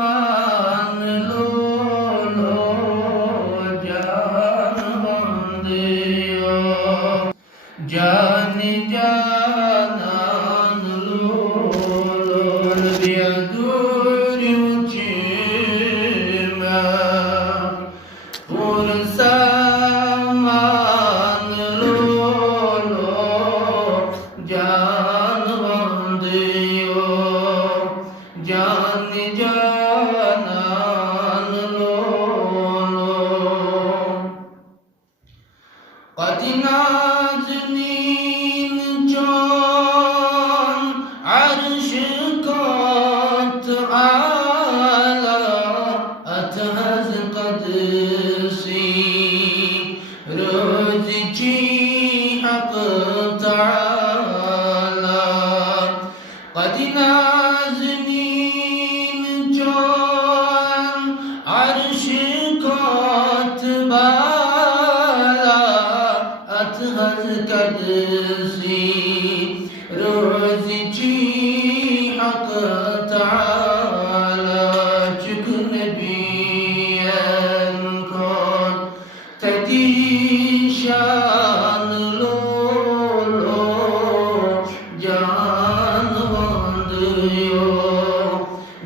पुरसामान लो जान बंदियो जान जानान लो बियदूर उचिमा पुरसामान लो जान बंदियो जान जानान लो قد نازنين جان عرش قد تعالى أتهز قدسي رزقي حق تعالى قد نازنين جان عرش قد أتهز قدسي رزقي حق تعالى چك نبيا قد تديشان لو جان بنديو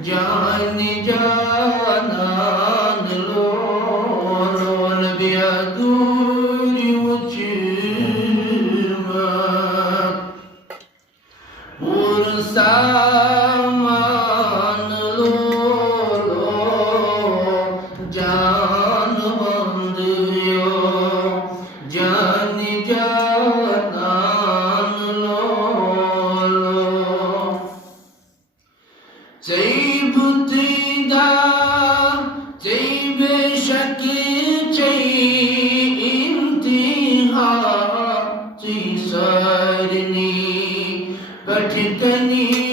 جان جانان لو بيدور وجهما पुरसामान लो जान बंदियो जान जानान लो चैब तीदा चैब शक चै इंतिहा चै सरनी पठतनी